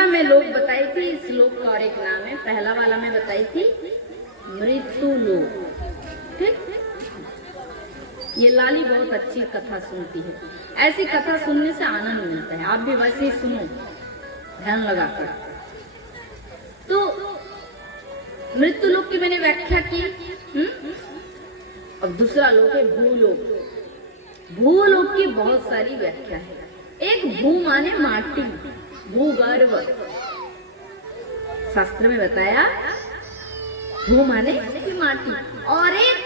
दूसरा मैं लोक बताई थी, इस श्लोक का और एक नाम है। पहला वाला मैं बताई थी मृत्यु लोक। ठीक, ये लाली बहुत अच्छी कथा सुनती है। ऐसी कथा सुनने से आनंद मिलता है। आप भी वैसे ही सुनो ध्यान लगाकर। तो मृत्यु लोक की मैंने व्याख्या की। अब दूसरा लोक है भूलोक। भूलोक की बहुत सारी व्याख्या है। एक भू माने माटी, भूगर्भ। शास्त्र में बताया भू माने माटी। और एक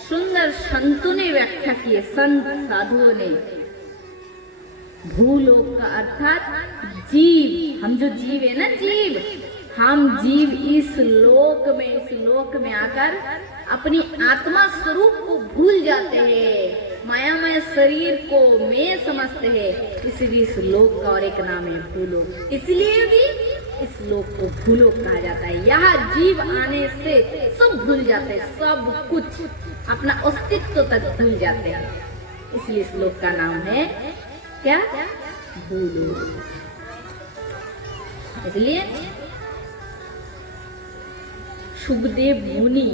सुंदर संतों ने व्याख्या की है, संत साधुओं ने, भूलोक का अर्थात जीव। हम जो जीव है ना, जीव, हम जीव इस लोक में आकर अपनी आत्मा स्वरूप को भूल जाते हैं, मायामय शरीर को मैं समझते हैं। इसलिए इस लोक का और एक नाम है भूलोक। इसलिए भी इस लोक को भूलोक कहा जाता है। यहाँ जीव आने से सब भूल जाते हैं, सब कुछ, अपना अस्तित्व तक भूल जाते हैं। इसलिए इस लोक का नाम है क्या? भूलोक। इसलिए सुखदेव मुनि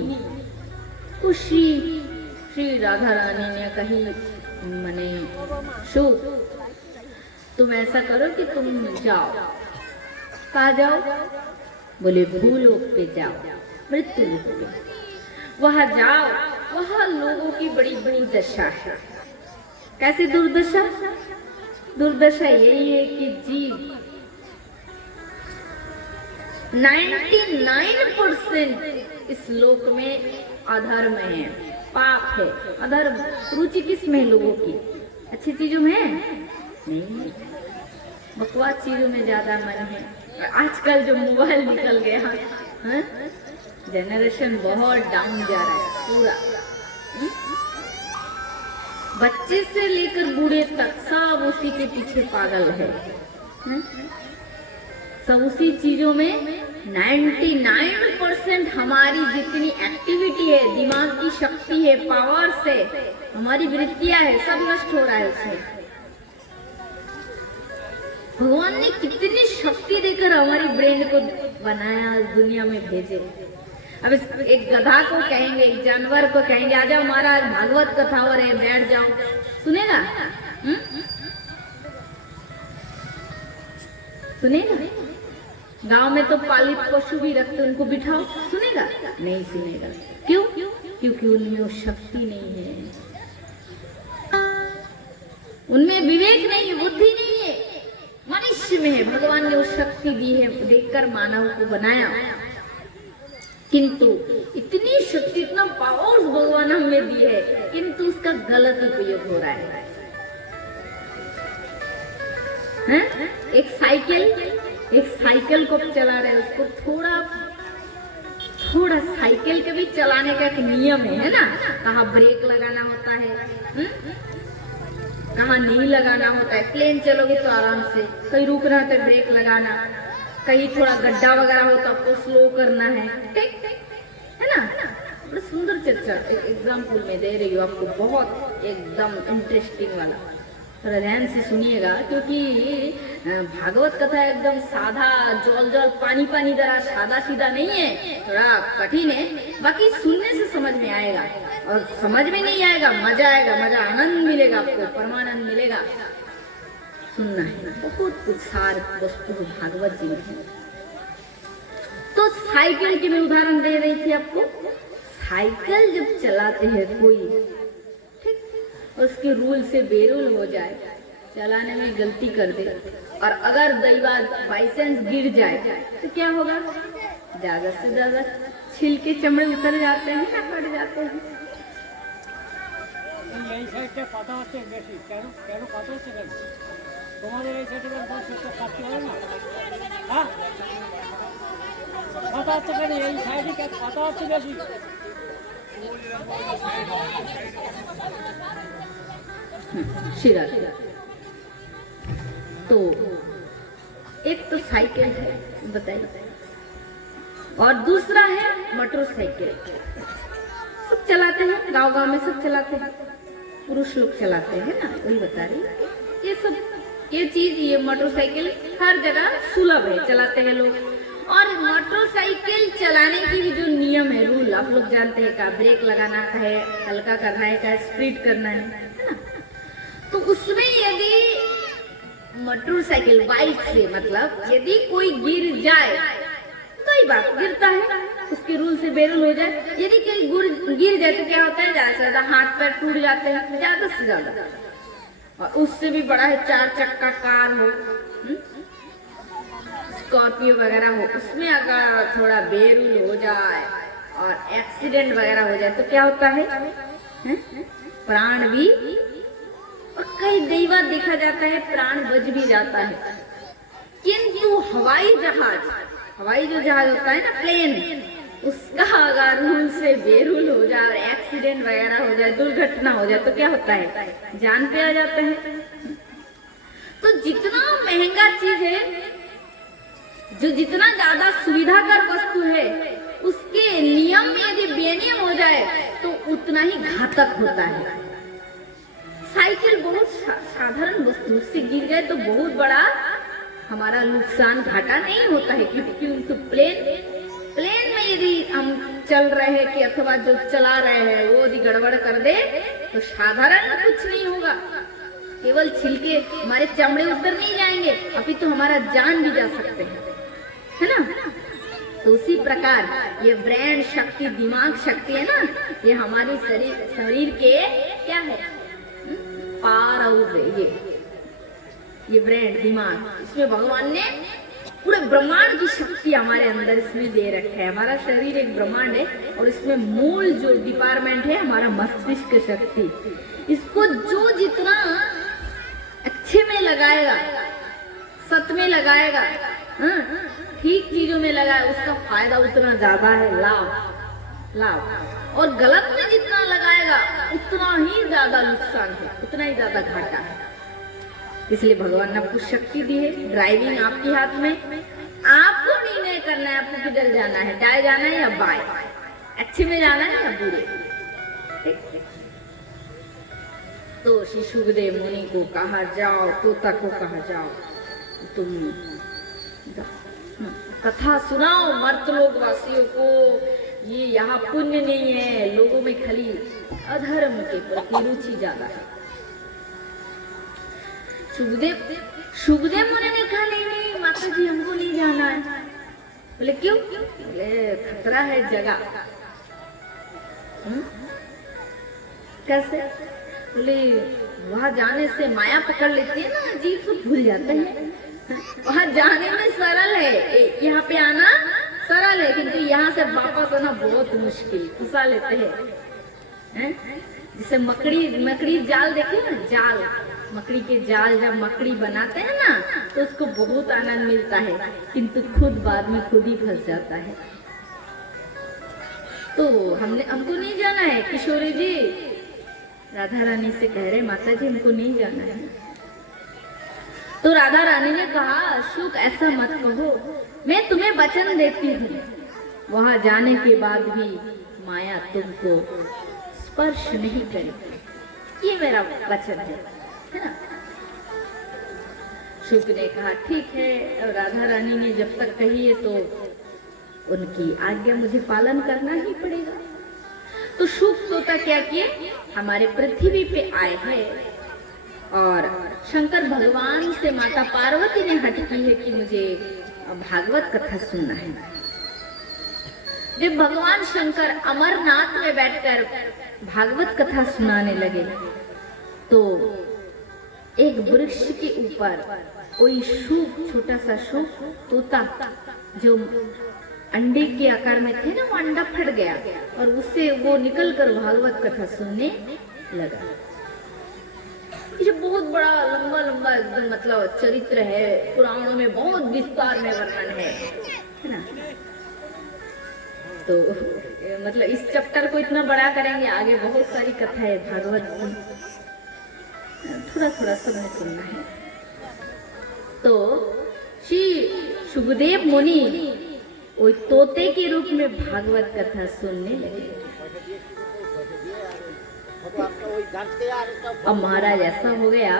को श्री राधा रानी ने कही, मने शुभ, तुम ऐसा करो कि तुम जाओ। कहाँ जाओ? बोले भूलोक पे जाओ, मृत्यु लोक पे। वहां जाओ, वहां लोगों की बड़ी दुर्दशा है। कैसी दुर्दशा? दुर्दशा यही है कि जीव 99% इस लोक में अधर्म है, पाप है, अधर्म। रुचि किस में लोगों की? अच्छी चीजों में नहीं, बकवास चीजों में ज्यादा मन है। आजकल जो मोबाइल निकल गया है, जनरेशन बहुत डाउन जा रहा है पूरा। बच्चे से लेकर बूढ़े तक सब उसी के पीछे पागल है। सब उसी चीजों में 99% हमारी जितनी एक्टिविटी है, दिमाग की शक्ति है, पावर से हमारी वृत्तियां है, सब नष्ट हो रहा है उसमें। भगवान ने कितनी शक्ति देकर हमारी ब्रेन को बनाया, दुनिया में भेजे। अब एक गधा को कहेंगे, एक जानवर को कहेंगे, आ जाओ महाराज भागवत कथा हो रही है, बैठ जाओ, सुनेगा? सुनेगा? गांव में तो पालित पशु भी रखते, उनको बिठाओ, सुनेगा? नहीं सुनेगा। क्यों? क्योंकि उनमें वो शक्ति नहीं है, उनमें विवेक नहीं है, बुद्धि नहीं है। मनुष्य में है, भगवान ने वो शक्ति दी है, देखकर मानव को बनाया। किंतु इतनी शक्ति, इतना पावर भगवान हमें दी है, किंतु उसका गलत उपयोग हो रहा है। एक साइकिल को चला रहे, उसको थोड़ा साइकिल के भी चलाने का एक नियम है ना, कहाँ ब्रेक लगाना होता है, कहाँ नहीं लगाना होता है। प्लेन चलोगे तो आराम से, कहीं रुकना होता है ब्रेक लगाना, कहीं थोड़ा गड्ढा वगैरह हो तो आपको स्लो करना है, ठीक है ना? बड़ा सुंदर चर्चा एग्जाम्पल में दे रही हूँ आपको, बहुत एकदम इंटरेस्टिंग वाला। थोड़ा ध्यान से सुनिएगा, क्योंकि भागवत कथा एकदम सादा जल पानी जरा सादा सीधा नहीं है, थोड़ा कठिन है। बाकी सुनने से समझ में आएगा, और समझ में नहीं आएगा मजा आएगा, आनंद मिलेगा आपको, परमानंद मिलेगा। सुनना है, बहुत कुछ सार वस्तु भागवत जी में। तो साइकिल की मैं उदाहरण दे रही थी आपको। साइकिल जब चलाते हैं कोई, उसके रूल से बेरूल हो जाए, चलाने में गलती कर दे, और अगर बाई चांस गिर जाए तो क्या होगा? ज्यादा से ज्यादा छिलके चमड़े उतर जाते हैं ना, फट जाते हैं। शिरा तो एक तो साइकिल है, बताइए, और दूसरा है मोटरसाइकिल। सब चलाते हैं, गांव में सब चलाते हैं, पुरुष लोग चलाते हैं ना, वही बता रही। ये सब ये चीज, ये मोटरसाइकिल हर जगह सुलभ है, चलाते हैं लोग। और मोटरसाइकिल चलाने की भी जो नियम है, रूल आप लोग जानते हैं, का ब्रेक लगाना है, हल्का करना है, का स्पीड करना है ना। तो उसमें यदि मोटरसाइकिल बाइक से मतलब यदि कोई गिर जाए, कोई बात गिरता है, उसके रूल से बेरूल हो जाए, यदि कोई गिर जाए तो क्या होता है, ज्यादा से ज्यादा हाथ पैर टूट जाते हैं, ज्यादा से ज्यादा। और उससे भी बड़ा है 4 चक्का कार हो, स्कॉर्पियो वगैरह हो, उसमें अगर थोड़ा बेरूल हो जाए और एक्सीडेंट वगैरह हो जाए तो क्या होता है? प्राण भी, और कई बार देखा जाता है प्राण बच भी जाता है। किंतु हवाई जो जहाज होता है ना, प्लेन, उसका अगर रूल से बेरूल हो जाए और एक्सीडेंट वगैरह हो जाए, दुर्घटना हो जाए तो क्या होता है? जान पे आ जाते हैं। तो जितना महंगा चीज है, जो जितना ज्यादा सुविधाकर वस्तु है, उसके नियम में यदि बेनियम हो जाए तो उतना ही घातक होता है। साइकिल बहुत साधारण वस्तु, उससे गिर गए तो बहुत बड़ा हमारा नुकसान, घाटा नहीं होता है, क्योंकि प्लेन में यदि हम चल रहे हैं कि अथवा जो चला रहे हैं वो यदि गड़बड़ कर दे तो साधारण कुछ नहीं होगा, केवल छिलके हमारे चमड़े उतर नहीं जाएंगे, अभी तो हमारा जान भी जा सकते हैं, है ना। तो उसी प्रकार ये ब्रेन शक्ति, दिमाग शक्ति है ना, ये हमारे शरीर के क्या है, पार हाउस है ये ब्रेन, दिमाग, इसमें भगवान ने पूरे ब्रह्मांड की शक्ति हमारे अंदर इसमें दे रखा है। हमारा शरीर एक ब्रह्मांड है और इसमें मूल जो डिपार्टमेंट है हमारा मस्तिष्क शक्ति, इसको जो जितना अच्छे में लगाएगा, सत में लगाएगा, ठीक चीजों में लगाए, उसका फायदा उतना ज्यादा है, लाभ। और गलत में जितना लगाएगा उतना ही ज्यादा नुकसान है, उतना ही ज्यादा घाटा है। इसलिए भगवान ने आपको शक्ति दी है, ड्राइविंग आपके हाथ में, आपको निर्णय करना है आपको किधर जाना है, दाएं जाना है या बाएं, अच्छे में जाना है या बुरे। तो श्री सुखदेव मुनि को कहा जाओ, तोता को कहा जाओ, तुम कथा सुनाओ मर्तलोक वासियों को, ये यहाँ पुण्य नहीं है, लोगों में खाली अधर्म के प्रति रुचि ज्यादा है। सुखदेव मुनि ने कहा नहीं माता जी हमको नहीं जाना है। बोले क्यों? बोले खतरा है जगह। कैसे? बोले वहां जाने से माया पकड़ लेती है ना, जीव सब भूल जाते हैं। वहां जाने में सरल है, यहाँ पे आना सरल है, किंतु यहाँ से वापस आना बहुत मुश्किल, फंसा लेते हैं। जैसे मकड़ी जाल देखे ना, जाल, मकड़ी के जाल जब मकड़ी बनाते हैं ना तो उसको बहुत आनंद मिलता है, किंतु खुद बाद में खुद ही फंस जाता है। तो हमको नहीं जाना है। किशोरी जी राधा रानी से कह रहे माता जी हमको नहीं जाना है। तो राधा रानी ने कहा शुक ऐसा मत कहो, मैं तुम्हें वचन देती हूँ, वहां जाने के बाद भी माया तुमको स्पर्श नहीं करेगी, ये मेरा वचन है ना। शुक ने कहा ठीक है, और राधा रानी ने जब तक कही है तो उनकी आज्ञा मुझे पालन करना ही पड़ेगा। तो शुक तोता क्या किए, हमारे पृथ्वी पे आए हैं और शंकर भगवान से माता पार्वती ने हट की है कि मुझे भागवत कथा सुनना है। जब भगवान शंकर अमरनाथ में बैठकर भागवत कथा सुनाने लगे तो एक वृक्ष के ऊपर कोई शुक, छोटा सा शुक तोता जो अंडे के आकार में थे ना, वो अंडा फट गया और उससे वो निकलकर भागवत कथा सुनने लगा। ये बहुत बड़ा लंबा एकदम मतलब चरित्र है, पुराणों में बहुत विस्तार में वर्णन है ना। तो मतलब इस चैप्टर को इतना बड़ा करेंगे, आगे बहुत सारी कथा है भागवत की, थोड़ा समय सुनना है। तो श्री सुखदेव मुनि वो तोते के रूप में भागवत कथा सुनने लगे। अब महाराज ऐसा हो गया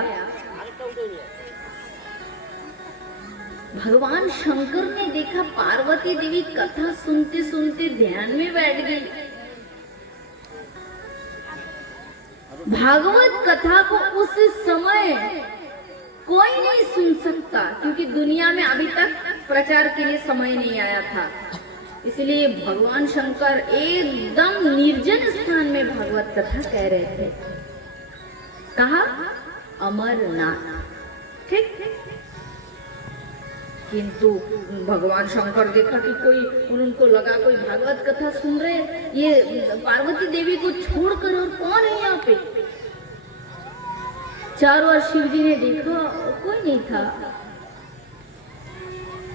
भगवान शंकर ने देखा पार्वती देवी कथा सुनते सुनते ध्यान में बैठ गई। भागवत कथा को उस समय कोई नहीं सुन सकता, क्योंकि दुनिया में अभी तक प्रचार के लिए समय नहीं आया था। इसलिए भगवान शंकर एकदम निर्जन स्थान में भागवत कथा कह रहे थे। कहा अमरनाथ, ठीक। किंतु भगवान शंकर देखा कि कोई, उनको लगा कोई भागवत कथा सुन रहे, ये पार्वती देवी को छोड़कर और कौन है यहाँ पे। चारों ओर शिव जी ने देखा, कोई नहीं था।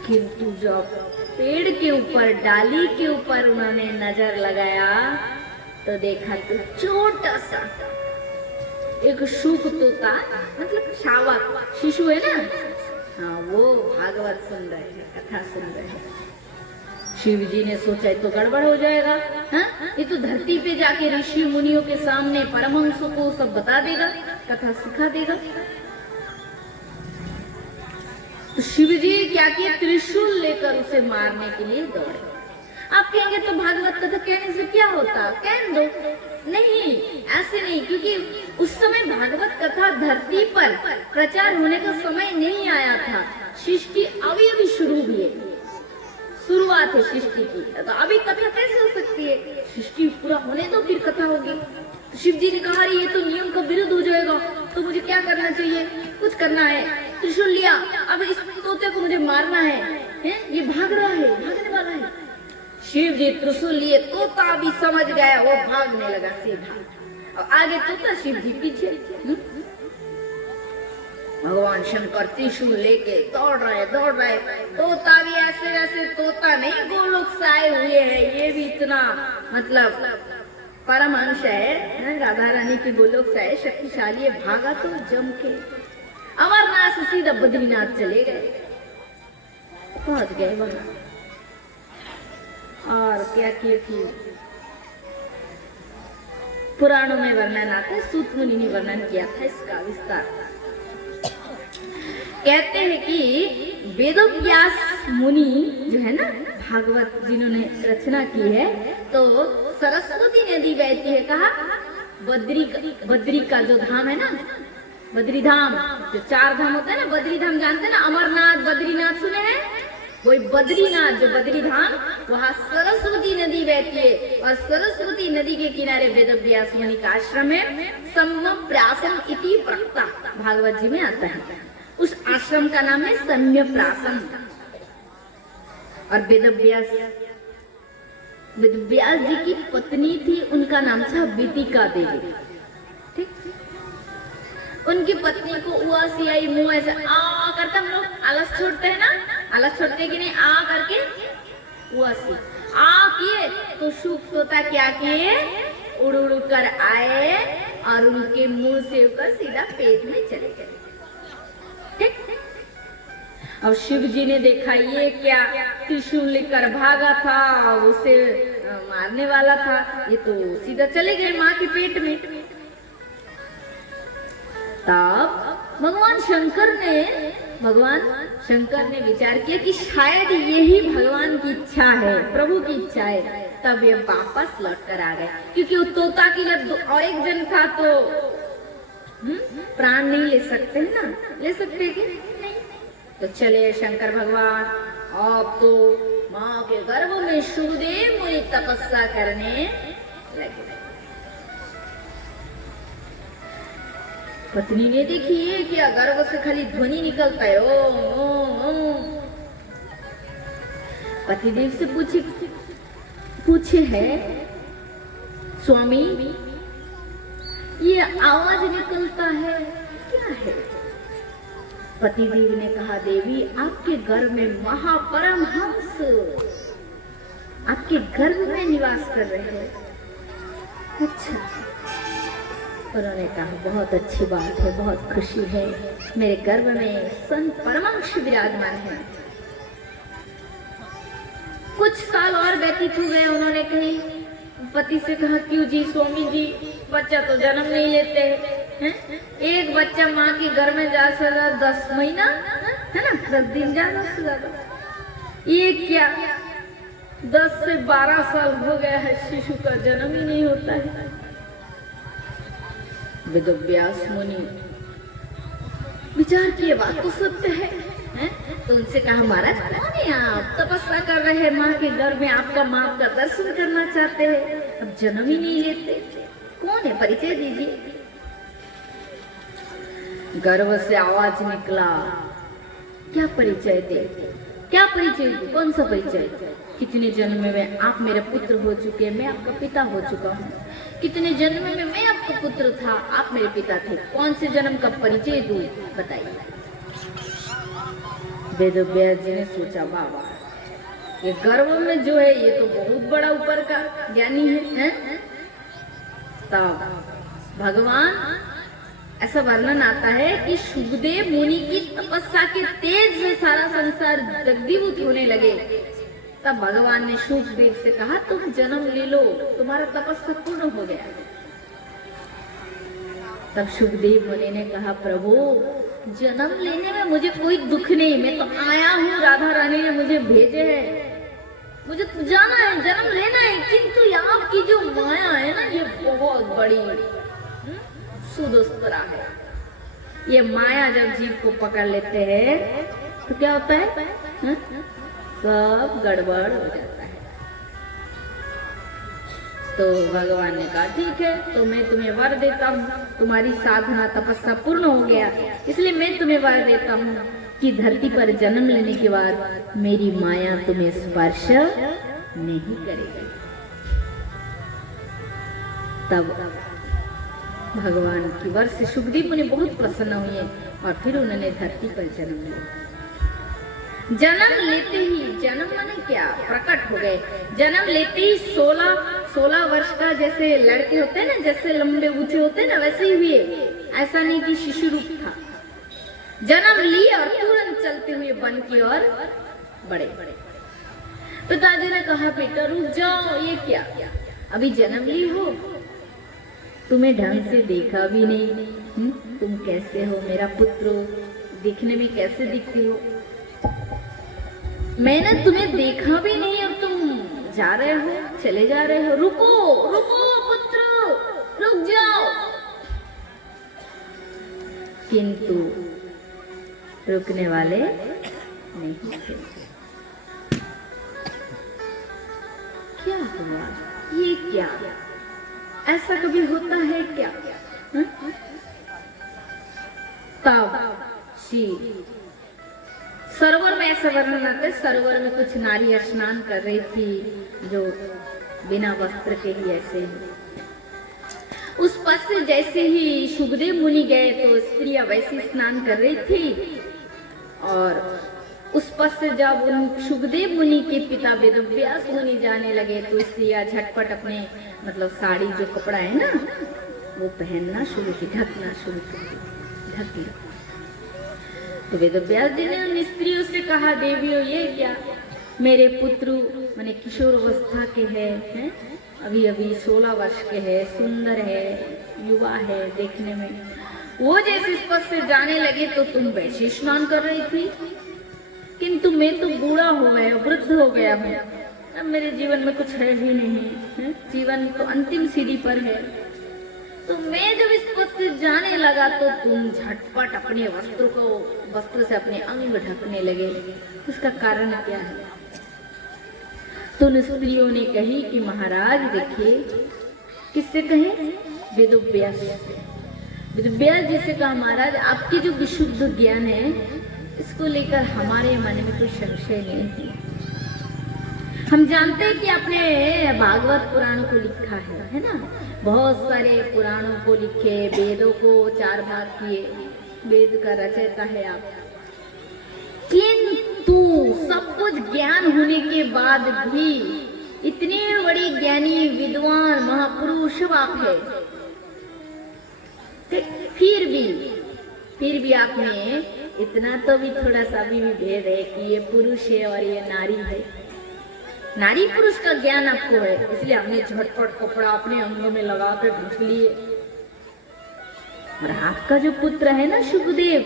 किंतु जब पेड़ के ऊपर, डाली के ऊपर उन्होंने नजर लगाया तो देखा तो छोटा सा एक शुक तोता, मतलब शावक शिशु है ना, हाँ, वो भागवत सुन रहे हैं, कथा सुन रहे हैं। शिव जी ने सोचा तो गड़बड़ हो जाएगा, हाँ? ये तो धरती पे जाके ऋषि मुनियों के सामने परमहंसों को सब बता देगा, कथा सिखा देगा। तो शिव जी क्या किए, त्रिशूल लेकर उसे मारने के लिए दौड़े। आप कहेंगे तो भागवत कथा कहने से क्या होता, कह दो। नहीं, ऐसे नहीं, क्योंकि उस समय भागवत कथा धरती पर प्रचार होने का समय नहीं आया था। सृष्टि अभी अभी शुरू हुई है, शुरुआत है सृष्टि की, तो अभी कथा कैसे हो सकती है। सृष्टि पूरा होने दो फिर कथा होगी। तो शिव जी ने कहा ये तो नियम का विरुद्ध हो जाएगा, तो मुझे क्या करना चाहिए, कुछ करना है। त्रिशूल लिया, अब इस तोते को मुझे मारना है, ये भाग रहा है, भागने वाला है। शिव जी त्रिशूल लिए, तोता भी समझ गया, वो भागने लगा सीधा, और आगे तोता, शिव जी पीछे। भगवान शंकर त्रिशूल लेके दौड़ रहे, तोता भी ऐसे वैसे तोता नहीं, गोलोक से आए हुए हैं, ये भी इतना मतलब परमहंस है, राधा रानी के गोलोक से आए, शक्तिशाली है, भागा तो जम के अमरनाथ से सीधा बद्रीनाथ चले गए, पहुंच गए वहां। और क्या किए थे, पुराणों में वर्णन आता है, सूत मुनि ने वर्णन किया था इसका विस्तार। कहते हैं कि वेदव्यास मुनि जो है ना, भागवत जिन्होंने रचना की है, तो सरस्वती नदी बहती है, कहा बद्री का जो धाम है ना, बद्री धाम, जो 4 धाम होता है ना, बद्री धाम जानते हैं ना, अमरनाथ बद्रीनाथ सुने हैं, वही बद्रीनाथ जो बद्री धाम, वहाँ सरस्वती नदी बहती है। और सरस्वती नदी के किनारे वेदव्यास मुनि का आश्रम है, सम्यप्रासम इति प्रक्ता, भागवत जी में आता है। उस आश्रम का नाम है सम्यप्रासम। और वेदव्यास जी की पत्नी थी, उनका नाम था विदिका देवी, ठीक। उनकी पत्नी को उआसी आई, मुंह ऐसे आ करके, हम लोग आलस छोड़ते हैं ना, आलस छोड़ते कि नहीं, आ करके उआसी आ किए, तो शुक तोता क्या किए, उड़ उड़ कर आए और उनके मुंह से ऊपर सीधा पेट में चले गए, ठीक। अब शिव जी ने देखा ये क्या, त्रिशूल लेकर भागा था, उसे मारने वाला था, ये तो सीधा चले गए माँ के पेट में। तब भगवान शंकर ने विचार किया कि शायद यही भगवान की इच्छा है, प्रभु की इच्छा है। तब ये वापस लौट कर आ गए, क्योंकि वो तोता की जब और एक जन था तो प्राण नहीं ले सकते है ना, ले सकते कि नहीं। तो चले शंकर भगवान, अब तो माँ के गर्भ में सुखदेव मुनि तपस्या करने लगे। पत्नी ने देखी है कि गर्भ से खाली ध्वनि निकलता है, ओम ओम ओम। पतिदेव से पूछे है, स्वामी ये आवाज निकलता है क्या है। पतिदेव ने कहा, देवी आपके गर्भ में महापरमहंस आपके गर्भ में निवास कर रहे हैं। अच्छा, उन्होंने कहा बहुत अच्छी बात है, बहुत खुशी है, मेरे गर्भ में संत परमहंस विराजमान है। कुछ साल और व्यतीत हो गए, उन्होंने कही पति से कहा, क्यों जी स्वामी जी, बच्चा तो जन्म नहीं लेते हैं, एक बच्चा माँ के घर में जा सका 10 महीना, है ना, 10 दिन ज्यादा से ज्यादा। ये क्या 10 से 12 साल हो गया है, शिशु का जन्म ही नहीं होता है। वेदव्यास मुनि विचार किए, बात तो सत्य है, हैं? तो उनसे कहा, महाराज कौन है आप, तपस्या कर रहे हैं माँ के गर्भ में, आपका माँ का दर्शन करना चाहते हैं, अब जन्म ही नहीं लेते, कौन है, परिचय दीजिए। गर्भ से आवाज निकला, क्या परिचय दे, क्या परिचय दे, कौन सा परिचय, कितने जन्म में आप मेरे पुत्र हो चुके, मैं आपका पिता हो चुका हूँ, कितने जन्म में मैं आपका पुत्र था, आप मेरे पिता थे, कौन से जन्म का परिचय दूं, बताइए। वेदव्यास जी ने सोचा, बाबा ये गर्भ में जो है ये तो बहुत बड़ा ऊपर का ज्ञानी है? तब भगवान, ऐसा वर्णन आता है कि शुकदेव मुनि की तपस्या के तेज से सारा संसार जगदीभूत होने लगे। तब भगवान ने शुकदेव से कहा, तुम जन्म ले लो, तुम्हारा तपस्या पूर्ण हो गया। तब शुकदेव मुनि ने कहा, प्रभु जन्म लेने में मुझे कोई दुख नहीं, मैं तो आया हूँ, राधा रानी ने मुझे भेजे है, मुझे तो जाना है, जन्म लेना है, किंतु यहाँ की जो माया है ना, ये बहुत बड़ी सुदुस्तर है। ये माया जब जीव को पकड़ लेते हैं तो क्या होता है, सब गड़बड़ हो जाता है। तो भगवान ने कहा, ठीक है, तो मैं तुम्हें वर देता हूँ, तुम्हारी साधना तपस्या पूर्ण हो गया, इसलिए मैं तुम्हें वर देता हूँ कि धरती पर जन्म लेने के बाद मेरी माया तुम्हें स्पर्श नहीं करेगी। तब भगवान की वर से शुकदेव मुनि बहुत प्रसन्न हुए और फिर उन्होंने धरती पर जन्म लिया। जन्म लेते ही, जन्म माने क्या, प्रकट हो गए, जन्म लेते ही 16 वर्ष का जैसे लड़के होते हैं ना, जैसे लंबे ऊंचे होते हैं ना, वैसे ही हुए, ऐसा नहीं कि शिशु रूप था। जन्म लिए और तुरंत चलते हुए वन की ओर बढ़े। पिताजी ने कहा, बेटा रुक जाओ, ये क्या, अभी जन्म ली हो, तुम्हें ढंग से देखा भी नहीं, तुम कैसे हो, मेरा पुत्र हो, दिखने में कैसे दिखते हो, मैंने तुम्हें देखा भी नहीं और तुम जा रहे हो, चले जा रहे हो, रुको रुको पुत्र, रुक जाओ। किंतु रुकने वाले नहीं थे। क्या हुआ, ये क्या, ऐसा कभी होता है क्या? तब सरोवर में ऐसा वर्णन आता है, सरोवर में कुछ नारी स्नान कर रही थी जो बिना वस्त्र के ही ऐसे ही। उस पथ से जैसे ही शुकदेव मुनि गए तो स्त्रियां वैसे स्नान कर रही थी, और उस पथ से जब उन शुकदेव मुनि के पिता वेदव्यास मुनि जाने लगे तो स्त्रियां झटपट अपने मतलब साड़ी जो कपड़ा है ना वो पहनना शुरू की, ढकना शुरू की, ढक ली। तो वेदव्यास जी ने उन स्त्रियों से कहा, देवियों ये क्या, मेरे पुत्र माने किशोर अवस्था के हैं, अभी अभी 16 वर्ष के हैं, सुंदर है, युवा है देखने में, वो जैसे इस पथ से जाने लगे तो तुम वैसे स्नान कर रही थी, किंतु मैं तो बूढ़ा हो गया, वृद्ध हो गया हूँ, अब मेरे जीवन में कुछ है ही नहीं, जीवन तो अंतिम सीढ़ी पर है, तो मैं जब इस पथ से जाने लगा तो तुम झटपट अपने वस्त्र से अपने अंग ढकने लगे, उसका कारण क्या है? तो उन स्त्रियों ने कही कि महाराज देखिए, किससे कहे? वेदव्यास। वेदव्यास जी से कहा, महाराज आपकी जो विशुद्ध ज्ञान है इसको लेकर हमारे मन में कोई संशय नहीं है। हम जानते हैं कि आपने भागवत पुराणों को लिखा है ना, बहुत सारे पुराणों को लिखे, वेदों को 4 भाग किए, वेद का रचयिता है आप, किंतु सब कुछ ज्ञान होने के बाद भी इतने बड़े ज्ञानी विद्वान महापुरुष आप है, फिर भी आप में इतना तो भी थोड़ा सा भी भेद है कि ये पुरुष है और ये नारी है। नारी पुरुष का ज्ञान आपको है, इसलिए हमने झटपट कपड़ा अपने अंगों में लगा कर ढूंढ लिए। और आपका जो पुत्र है ना शुकदेव,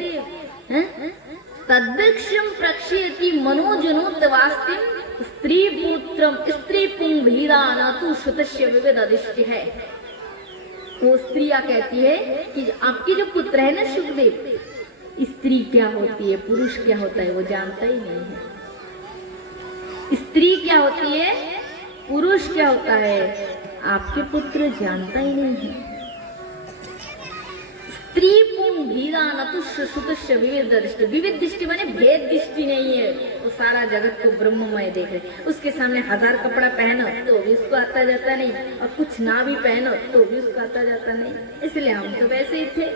तद्वृक्षं प्रक्षेति मनोजनोत्वास्तिम स्त्री पुत्रम स्त्री पुंभीरा न तु श्रुतस्य विविध अधिष्टि है। वो स्त्रियां कहती है कि आपके जो पुत्र है ना सुखदेव, स्त्री क्या होती है पुरुष क्या होता है वो जानता ही नहीं है। स्त्री क्या होती है पुरुष क्या होता है आपके पुत्र जानता ही नहीं है। स्त्री पुंभीरा न तु श्रुतस्य विविध दृष्टि, विविध दृष्टि माने भेद दृष्टि नहीं है। वो सारा जगत को ब्रह्ममय देख रहे, उसके सामने हजार कपड़ा पहनो तो भी उसको आता जाता नहीं, और कुछ ना भी पहनो तो भी उसको आता जाता नहीं। इसलिए हम तो वैसे ही थे,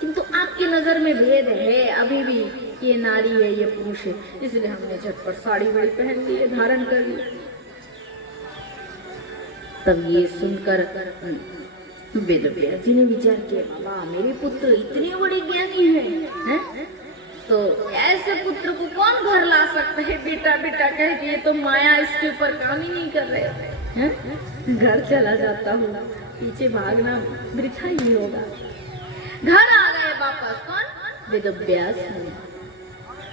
किंतु आपकी नजर में भेद है अभी भी, ये नारी है ये पुरुष है, इसलिए हमने झटपट साड़ी बड़ी पहन ली है, धारण कर ली। तब ये सुनकर वेदव्यास जी ने विचार किया, बाबा मेरे पुत्र इतने बड़े ज्ञानी हैं, तो ऐसे पुत्र को कौन घर ला सकता है। बेटा बेटा कह के, ये तो माया इसके ऊपर काम ही नहीं कर रहे हैं। घर चला जाता हूँ, पीछे भागना वृथा ही होगा। घर आ गए वापस कौन वेदव्यास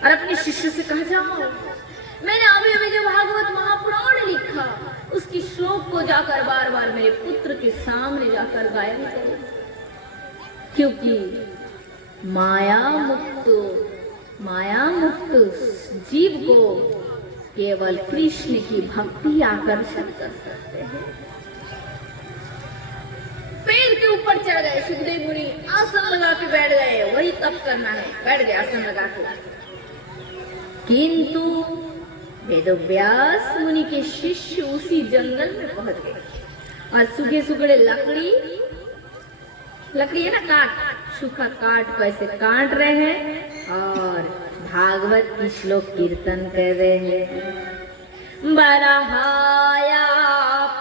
और अपने शिष्य से कहा, जाओ मैंने अभी अभी जो भागवत महापुराण लिखा उसकी श्लोक को जाकर बार बार मेरे पुत्र के सामने जाकर गायन करो, क्योंकि माया मुक्त जीव को केवल कृष्ण की भक्ति आकर्षण कर सकते हैं। पेड़ के ऊपर चढ़ गए सुखदेव मुनि, आसन लगा के बैठ गए, वही तप करना है, बैठ गए आसन लगा के। किंतु वेदव्यास मुनि के शिष्य उसी जंगल में पहुंच गए और सूखे सूखे लकड़ी है ना, काट सूखा काट को ऐसे काट रहे हैं और भागवत की श्लोक कीर्तन कर रहे हैं। बरहाया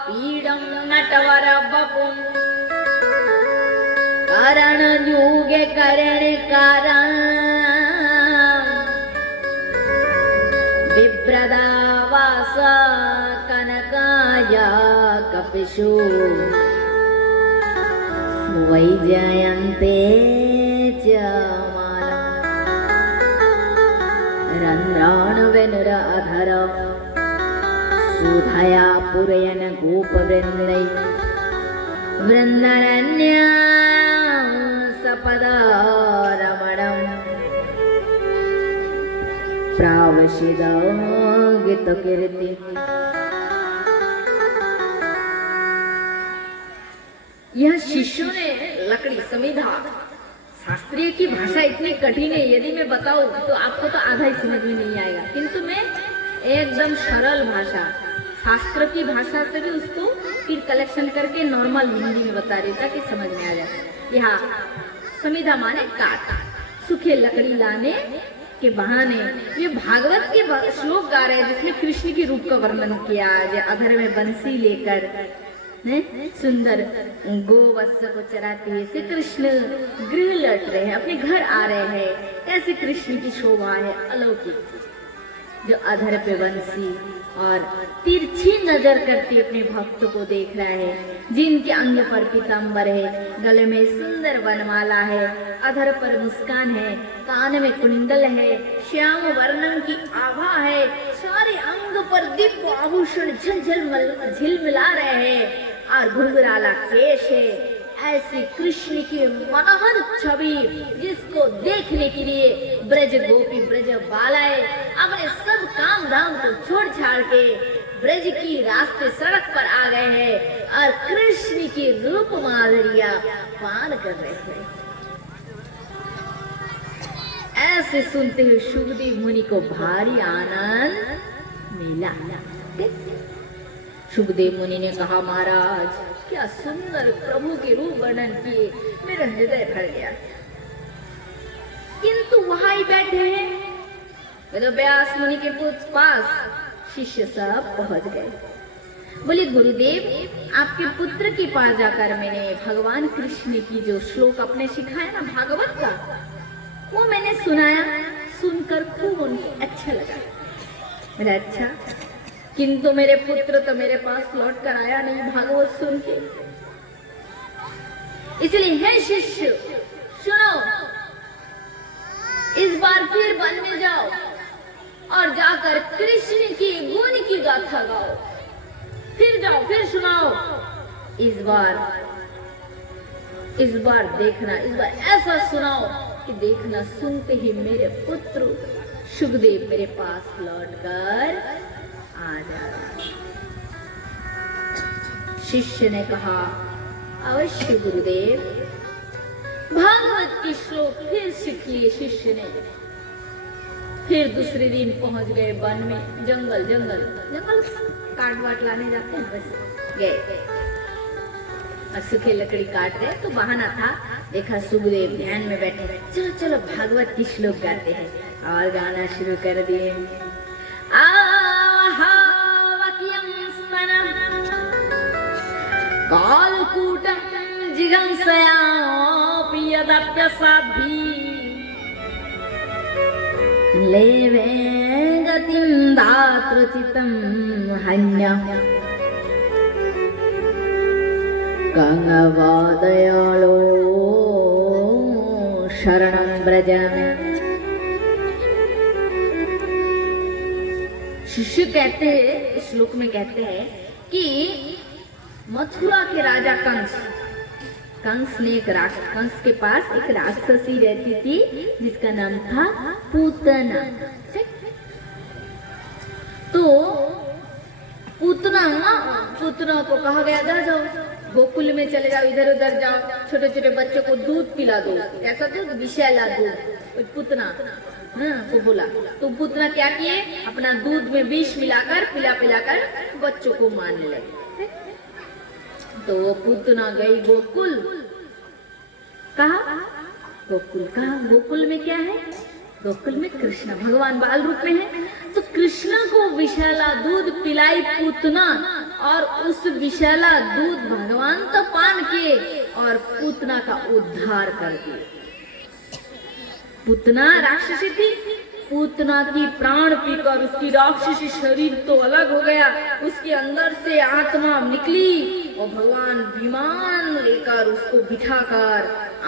पीड़म नटवर बपुम करण युगे करण कारण विप्रदावास कनकाया कपिशु वैजयन्ते च मालम् रन्ध्राणुवेनुर अधर सुधया पुरयन गोपवृन्दै वृन्दरन्या सपदा रमणम् प्रावशिदा गीत कीर्ति। यह शिष्यों ने लकड़ी समिधा, शास्त्रीय की भाषा इतनी कठिन है, यदि मैं बताऊं तो आपको तो आधा ही समझ में नहीं आएगा, किंतु मैं एकदम सरल भाषा शास्त्र की भाषा से भी उसको फिर कलेक्शन करके नॉर्मल हिंदी में बता रही ताकि समझ में आ जाए। यहाँ समिधा माने काट, सूखे लकड़ी लाने के बहाने ये भागवत के श्लोक गा रहे हैं जिसमें कृष्ण के रूप का वर्णन किया, जो अधर में बंसी लेकर सुंदर गोवत्स को चराते हुए श्री कृष्ण गृह लौट रहे हैं, अपने घर आ रहे हैं। कैसे कृष्ण की शोभा है अलौकिक, जो अधर पे बंसी और तिरछी नजर करते अपने भक्त को देख रहा है, जिनके अंग पर पीतांबर है, गले में सुंदर वनमाला है, अधर पर मुस्कान है, कान में कुंडल है, श्याम वर्णन की आभा है, सारे अंग पर दिव्य आभूषण झिलमिला रहे हैं और घुंघराला केश है। ऐसे कृष्ण की मनोहर छवि जिसको देखने के लिए ब्रज गोपी ब्रज बालाए अपने सब काम धाम को छोड़ छाड़ के ब्रज की रास्ते सड़क पर आ गए हैं और कृष्ण की रूप माधुर्या पान कर रहे हैं। ऐसे सुनते हुए सुखदेव मुनि को भारी आनंद मिला। सुखदेव मुनि ने कहा, महाराज क्या सुंदर प्रभु के रूप वर्णन किए, मेरा हृदय भर गया। किंतु वहां ही बैठे हैं वेदव्यास मुनि के पास शिष्य सब पहुंच गए। बोले, गुरुदेव आपके पुत्र के पास जाकर मैंने भगवान कृष्ण की जो श्लोक अपने सिखाया ना भागवत का, वो मैंने सुनाया, सुनकर खूब उनको अच्छा लगा। मेरा अच्छा, किंतु मेरे पुत्र तो मेरे पास लौट कर आया नहीं भागवत सुन के। इसलिए हे शिष्य सुनो, इस बार फिर वन में जाओ और जाकर कृष्ण की गुण की गाथा गाओ। फिर जाओ, फिर सुनाओ। इस बार देखना, इस बार ऐसा सुनाओ कि देखना सुनते ही मेरे पुत्र सुखदेव मेरे पास लौटकर आ जाए। शिष्य ने कहा, अवश्य गुरुदेव। भागवत की श्लोक फिर सीख लिए शिष्य ने। फिर दूसरे दिन पहुंच गए वन में। जंगल काट वाट लाने जाते हैं, बस गए और सूखे लकड़ी काट रहे तो बहाना था। देखा सुखदेव ध्यान में बैठे, चलो चलो भागवत की श्लोक गाते हैं। और गाना शुरू कर दिए। कालकूटं जिगंसयापि यदप्यसाभि लेवे गतिं दातृचितं हन्य गंगवादयालो शरणं ब्रज। शिष्य कहते हैं, इस श्लोक में कहते हैं कि मथुरा के राजा कंस ने कंस के पास एक राक्षसी रहती थी जिसका नाम था पूतना। तो पूतना को कहा गया, जाओ गोकुल में चले जाओ, इधर उधर जाओ, छोटे छोटे बच्चों को दूध पिला दो। कैसा दूध? विषैला दूध। पूतना को बोला। तो पूतना क्या किए, अपना दूध में विष मिलाकर पिलाकर बच्चों को मारने लगे। तो वो पूतना गई गोकुल। कहा गोकुल में क्या है? गोकुल में कृष्ण भगवान बाल रूप में है। तो कृष्ण को विषैला दूध पिलाई पूतना, और उस विषैला दूध भगवान तो पान किए और पूतना का उद्धार कर दिए। पूतना राक्षसी थी। पूतना की प्राण पीकर उसकी राक्षसी शरीर तो अलग हो गया, उसके अंदर से आत्मा निकली और भगवान विमान लेकर उसको बिठाकर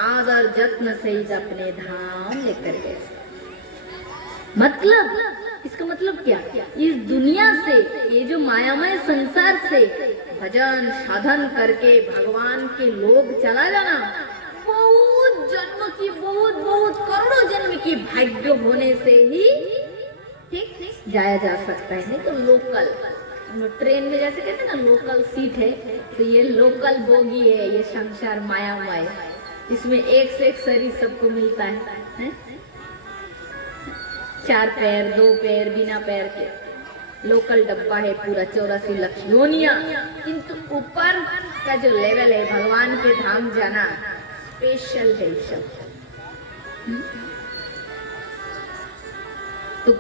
आदर जत्न सहित अपने धाम लेकर गए। इसका मतलब क्या? इस दुनिया से, ये जो मायामय संसार से भजन साधन करके भगवान के लोग चला जाना, बहुत जन्म की, बहुत करोड़ों जन्म की भाग्य होने से ही ठीक जाया जा सकता है। नहीं तो लोकल ट्रेन में जैसे कहते हैं ना, लोकल सीट है, तो ये लोकल बोगी है। ये संसार मायामय, इसमें एक से एक शरीर सबको मिलता है? 4 पैर 2 पैर बिना पैर के लोकल डब्बा है पूरा 84 लाख योनिया। किंतु ऊपर का जो लेवल है भगवान के धाम जाना, स्पेशल है सब। तो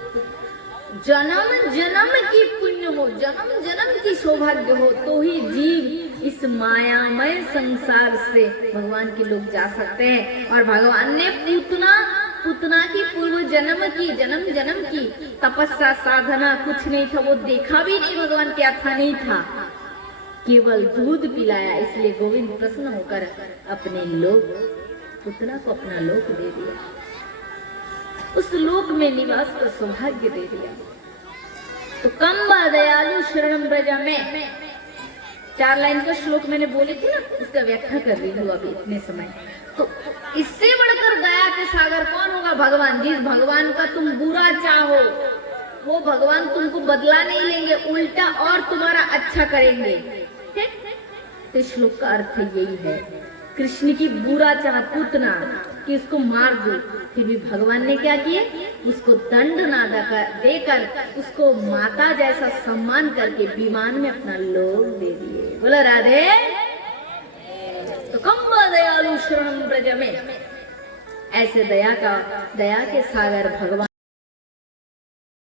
जन्म की पुण्य हो, जन्म की सौभाग्य हो, तो ही जीव इस मायामय संसार से भगवान के लोग जा सकते हैं। और भगवान ने पूतना की पूर्व जन्म की तपस्या साधना कुछ नहीं था, वो देखा भी नहीं भगवान क्या था, नहीं था, केवल दूध पिलाया। इसलिए गोविंद प्रसन्न होकर अपने लोक पूतना को अपना लोक दे दिया, उस लोक में निवास का सौभाग्य दे दिया। तो कंबा दयालु शरणं ब्रज में 4 लाइन का श्लोक मैंने बोली थी ना, उसका व्याख्या कर रही हूँ अभी इतने समय। तो इससे बढ़कर दया के सागर कौन होगा? भगवान। जिस भगवान का तुम बुरा चाहो, वो भगवान तुमको बदला नहीं लेंगे, उल्टा और तुम्हारा अच्छा करेंगे। तो श्लोक का अर्थ यही है, कृष्ण की बुरा चाह पूतना कि इसको मार दो, फिर भी भगवान ने क्या किए? उसको दंड ना देकर उसको माता जैसा सम्मान करके विमान में अपना लोक दे दिए। बोला राधे। तो दयालु शरणं ब्रज में ऐसे दया के सागर भगवान